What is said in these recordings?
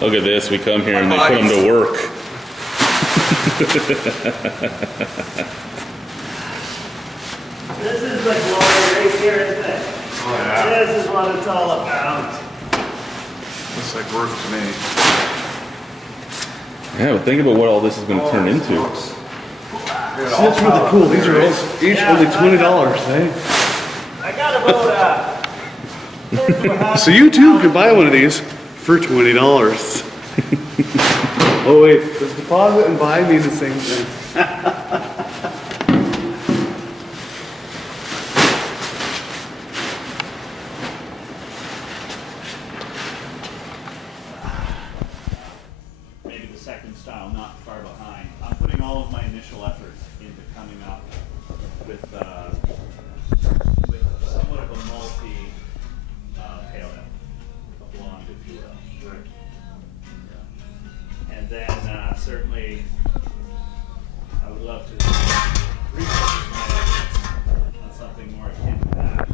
Look at this, we come here and they put them to work. This is the glory right here, isn't it? Oh yeah. This is what it's all about. Looks like work to me. Yeah, but think about what all this is going to turn into. That's really cool. These are each only $20, eh? I got about So you too could buy one of these for $20. Oh wait, does deposit and buy mean the same thing? maybe the second style, not far behind. I'm putting all of my initial efforts into coming up with somewhat of a multi pale ale, a blonde, if you will. Right. And then certainly, I would love to refocus my efforts on something more akin to that.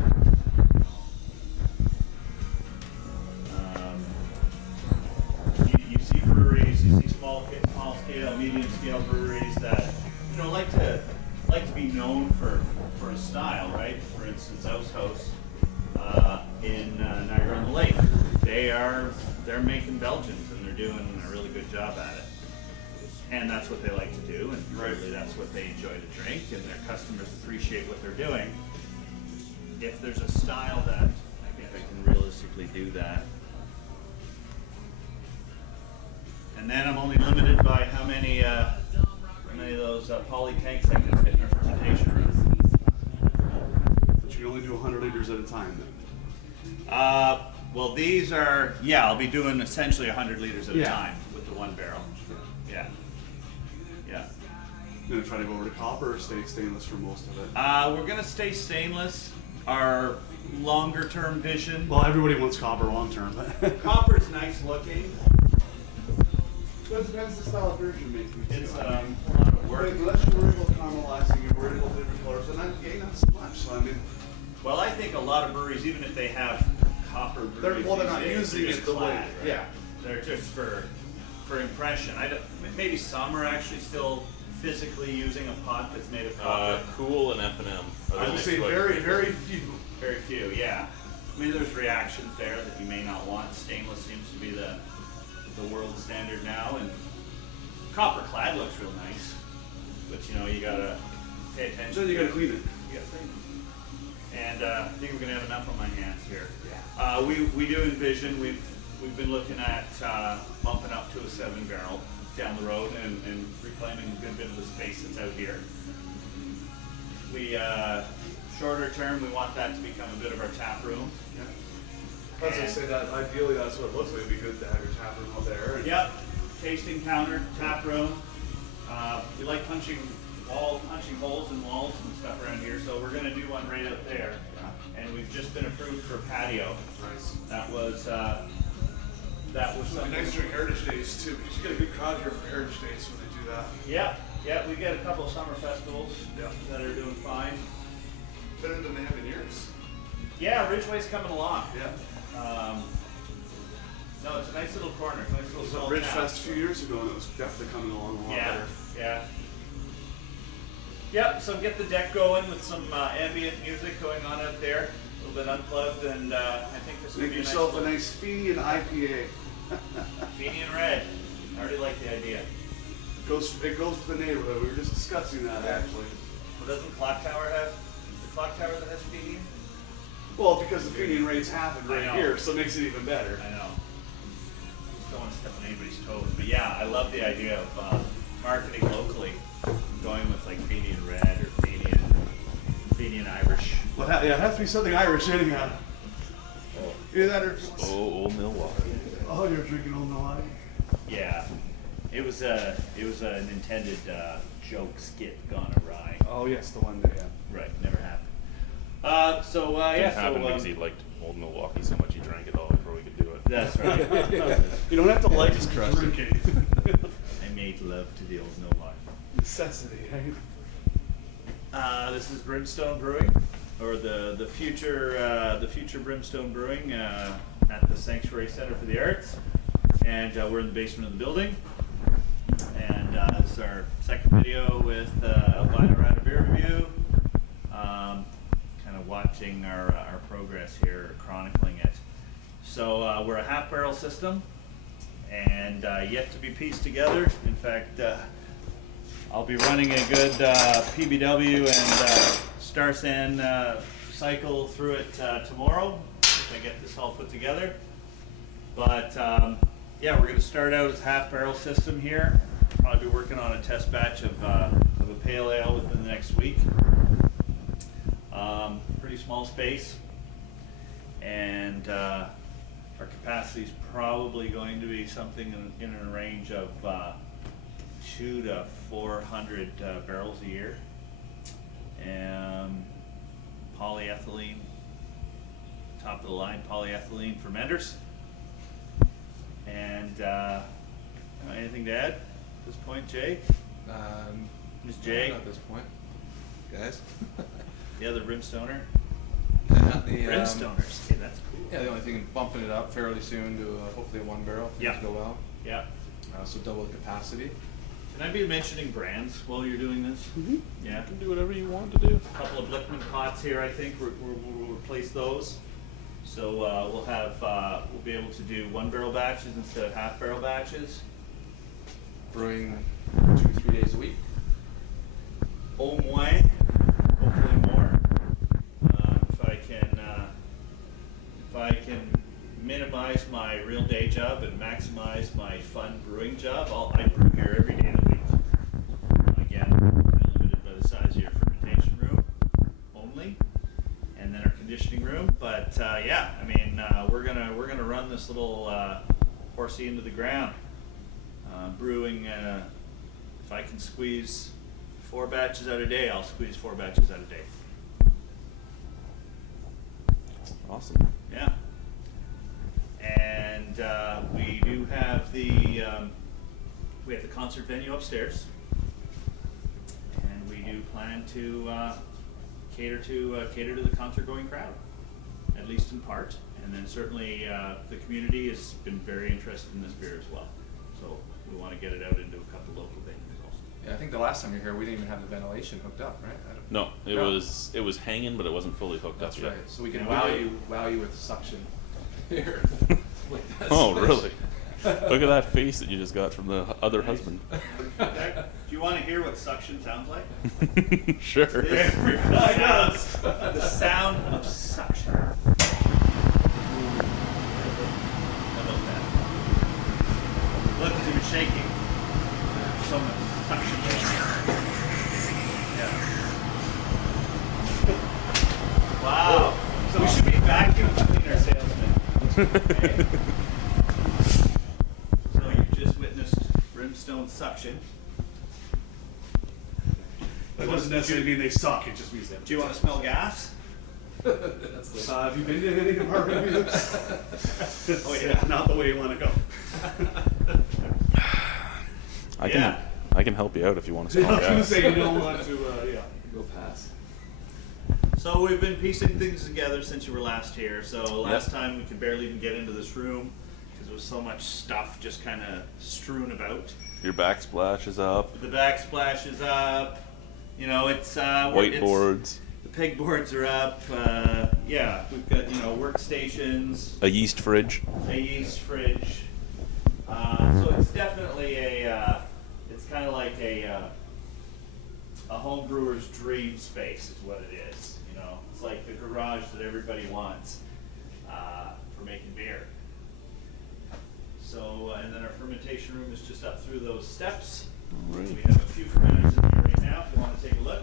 You see breweries, you see small scale, medium scale breweries that like to be known for a style, right? For instance, Ouse House in Niagara on the Lake, they're making Belgians and they're doing a really good job at it. And that's what they like to do, and really that's what they enjoy to drink, and their customers appreciate what they're doing. If there's a style that I think I can realistically do that. And then I'm only limited by how many of those poly tanks I can fit in a fermentation room. But you can only do 100 liters at a time then. Well, these are, I'll be doing essentially 100 liters at a Yeah. time with the one barrel. Yeah. Yeah. You're gonna try to go over to copper or stay stainless for most of it? We're gonna stay stainless. Our longer term vision. Well, everybody wants copper long term. Copper's nice looking. But it depends the style of beer you're making. It's too. a lot of work. Unless you're worried about caramelizing, you're worried about different colors, and not so much. So I mean, Well, I think a lot of breweries, even if they have copper breweries, they're not these days, using they're it just the way. clad, right? Yeah. They're just for impression. Maybe some are actually still physically using a pot that's made of copper. Cool and F&M. I would say very, very few. Very few, yeah. I mean, there's reactions there that you may not want. Stainless seems to be the world standard now, and copper clad looks real nice, but you gotta pay attention. Then you gotta clean it. You gotta clean it. And I think we're gonna have enough on my hands here. We do envision we've been looking at bumping up to a 7-barrel down the road and reclaiming a good bit of the space that's out here. We shorter term, we want that to become a bit of our tap room. As I say that, ideally that's what it looks like. It'd be good to have your tap room out there. And Yep, tasting counter, tap room. We like punching holes in walls and stuff around here, so we're gonna do one right out there. And we've just been approved for patio. Nice. That was It'd something. be nice during Heritage Days too, because you get a good crowd here for Heritage Days when they do that. Yeah, we get a couple of summer festivals that are doing fine. Better than they have in years. Yeah, Ridgeway's coming along. Yeah. No, it's a nice little corner, it's a nice It little was small at Ridge town. Fest a few years ago, and it was definitely coming along a lot better. Yeah. Yep, so get the deck going with some ambient music going on out there, a little bit unplugged, and I think this will Make be yourself a a nice Fenian IPA. Fenian Red. I already like the idea. It goes for the neighborhood. We were just discussing that actually. Well, doesn't Clock Tower have the Clock Tower that has Fenian? Well, because the Fenian rates happen I right know. here, so it makes it even better. I know. Just don't want to step on anybody's toes, but yeah, I love the idea of marketing locally, going with like Fenian Red or Fenian Irish. Well, it has to be something Irish anyhow. Either that or Old Milwaukee. oh, you're drinking Old Milwaukee. Yeah, it was an intended joke skit gone awry. Oh yes, the one day. Yeah. Right, never happened. Didn't happen because he liked Old Milwaukee so much he drank it all before we could do it. That's right. You don't have to like Just it, crushed drink it. it. I made love to the Old Milwaukee. Necessity, right? This is Brimstone Brewing, or the future Brimstone Brewing at the Sanctuary Center for the Arts. And we're in the basement of the building. And this is our second video with Albino Rhino beer review. Kind of watching our progress here, chronicling it. So we're a half barrel system, and yet to be pieced together. In fact, I'll be running a good PBW and Star San cycle through it tomorrow if I get this all put together. But yeah, we're going to start out as a half barrel system here. Probably be working on a test batch of a pale ale within the next week. Pretty small space, and our capacity is probably going to be something in a range of 200 to 400 barrels a year. Polyethylene, top of the line polyethylene fermenters. And anything to add at this point, Jay? Ms. Jay? Not at this point, guys. The other Brimstoner? The, Brimstoners, okay, that's cool. Yeah, the only thing, bumping it up fairly soon to hopefully a 1 barrel. Things Yeah. go well. Yeah. So double the capacity. Can I be mentioning brands while you're doing this? Mm-hmm. Yeah. You can do whatever you want to do. A couple of Blickman pots here, I think, we'll replace those. So we'll be able to do 1 barrel batches instead of half barrel batches. Brewing 2-3 days a week. Au moins, hopefully more. If I can minimize my real day job and maximize my fun brewing job, I brew here every day of the week. Again, limited by the size of your fermentation room only, and then our conditioning room. But yeah, I mean, we're gonna run this little horsey into the ground. Brewing, if I can squeeze 4 batches out a day, I'll squeeze 4 batches out a day. Awesome. Yeah. And we do have the concert venue upstairs, and we do plan to cater to the concert going crowd, at least in part. And then certainly the community has been very interested in this beer as well. So we want to get it out into a couple local venues also. Yeah, I think the last time you were here, we didn't even have the ventilation hooked up, right? No, it No. was hanging, but it wasn't fully hooked That's up yet. right. So we can Yeah, wow you with suction here. Like that Oh, swish. really? Look at that face that you just got from the other husband. Do you want to hear what suction sounds like? Sure. The sound of suction. How about that? Look, it's even shaking. So much suction going on. Yeah. Wow. So we should be vacuum cleaner salesmen. Okay. So you just witnessed Brimstone suction. That doesn't necessarily mean they suck, it just means that. Do you want to smell gas? That's like, Have you been to any of our reviews? Oh, yeah. Not the way you want to go. I can help you out if you want to I smell was going to gas. say you don't want to, yeah. go pass. So we've been piecing things together since you were last here. So last time we could barely even get into this room because there was so much stuff just kind of strewn about. Your backsplash is up. The backsplash is up. You know, it's Whiteboards. The pegboards are up. Yeah, we've got workstations, A yeast fridge. a yeast fridge. So it's definitely it's kind of like a home brewer's dream space is what it is. You know, it's like the garage that everybody wants for making beer. So, and then our fermentation room is just up through those steps. Right. We have a few fermenters in here right now if you want to take a look.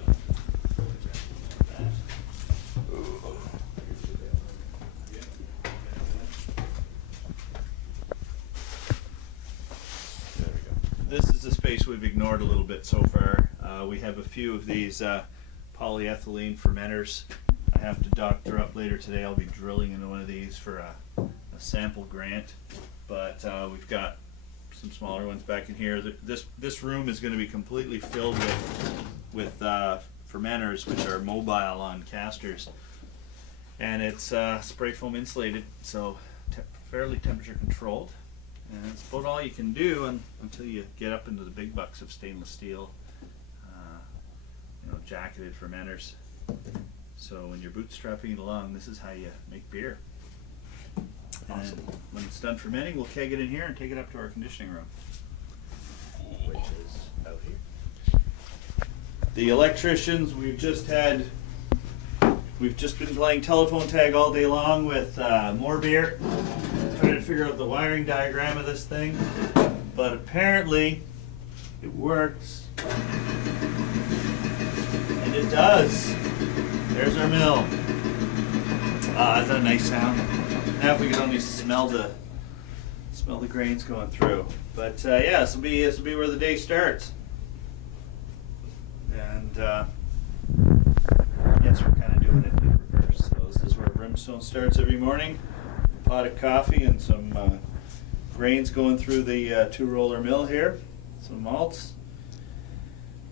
This is the space we've ignored a little bit so far. We have a few of these polyethylene fermenters. I have to doctor up later today. I'll be drilling into one of these for a sample grant. But we've got some smaller ones back in here. This room is going to be completely filled with fermenters, which are mobile on casters, and it's spray foam insulated, so fairly temperature controlled. And that's about all you can do until you get up into the big bucks of stainless steel, jacketed fermenters. So when you're bootstrapping it along, this is how you make beer. Awesome. And when it's done fermenting, we'll keg it in here and take it up to our conditioning room, which is out here. The electricians, we've just been playing telephone tag all day long with more beer, trying to figure out the wiring diagram of this thing, but apparently it works, and it does. There's our mill. Is that a nice sound? Now if we could only smell the grains going through. But yeah, this will be where the day starts. And yes, we're kind of doing it in reverse. So this is where Brimstone starts every morning. A pot of coffee and some grains going through the two-roller mill here. Some malts.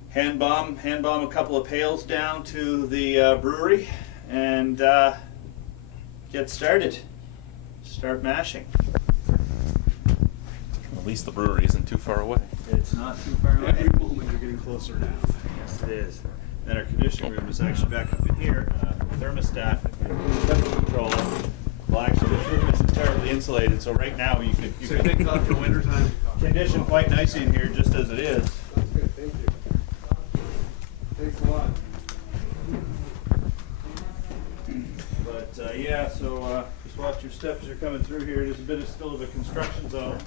Hand bomb a couple of pails down to the brewery and get started. Start mashing. At least the brewery isn't too far away. It's not too far away. Every moment you're getting closer now. Yes, it is. Then our conditioning room is actually back up in here. Thermostat, temperature control. Well, actually, this room isn't terribly insulated, so right now you So could thank God for winter time. condition quite nicely in here, just as it is. That's good, thank you. Thanks a lot. But yeah, so just watch your steps as you're coming through here. There's a bit of still of a construction zone.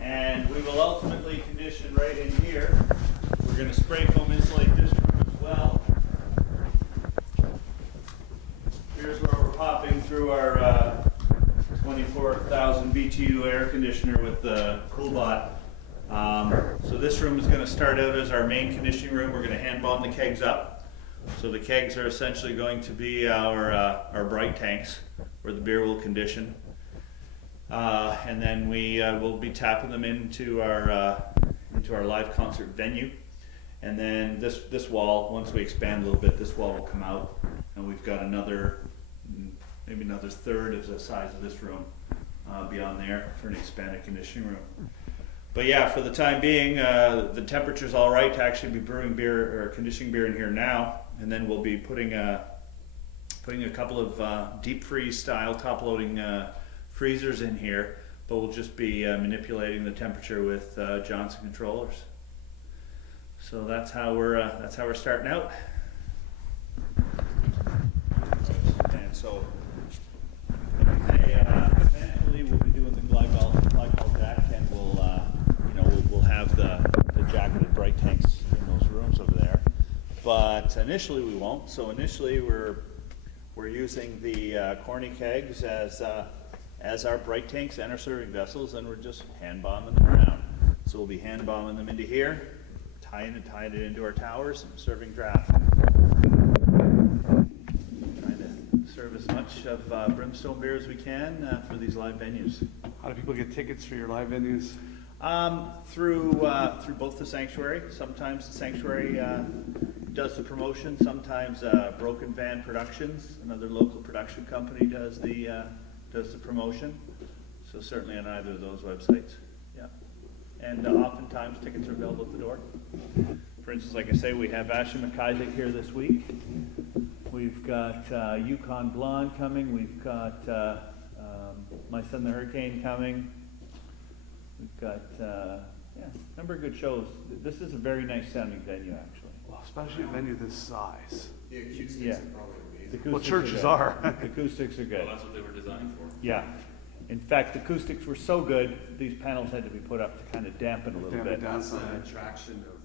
And we will ultimately condition right in here. We're going to spray foam insulate this room as well. Here's where we're popping through our 24,000 BTU air conditioner with the CoolBot. So this room is going to start out as our main conditioning room. We're going to hand bomb the kegs up. So the kegs are essentially going to be our bright tanks where the beer will condition. And then we will be tapping them into our live concert venue. And then this wall, once we expand a little bit, this wall will come out, and we've got maybe another third of the size of this room beyond there for an expanded conditioning room. But yeah, for the time being, the temperature's all right to actually be brewing beer or conditioning beer in here now, and then we'll be putting a couple of deep freeze style top loading freezers in here, but we'll just be manipulating the temperature with Johnson controllers. So that's how we're starting out. And so eventually we'll be doing the glycol deck, and we'll have the jacketed bright tanks in those rooms over there. But initially we won't. So initially we're using the corny kegs as our bright tanks and our serving vessels, and we're just hand bombing them around. So we'll be hand bombing them into here, tying it into our towers, and serving draft. Trying to serve as much of Brimstone beer as we can for these live venues. How do people get tickets for your live venues? Through both the Sanctuary. Sometimes the Sanctuary does the promotion. Sometimes Broken Van Productions, another local production company, does the promotion. So certainly on either of those websites. Yeah. And oftentimes tickets are available at the door. For instance, like I say, we have Ashley McIsaac here this week. We've got Yukon Blonde coming. We've got My Son the Hurricane coming. We've got a number of good shows. This is a very nice sounding venue, actually. Well, especially a venue this size. The acoustics Yeah. are probably The amazing. Well, acoustics churches good. are. The acoustics are good. Well, that's what they were designed for. Yeah. In fact, the acoustics were so good, these panels had to be put up to kind of dampen a little Dampen bit. down That's some. an attraction of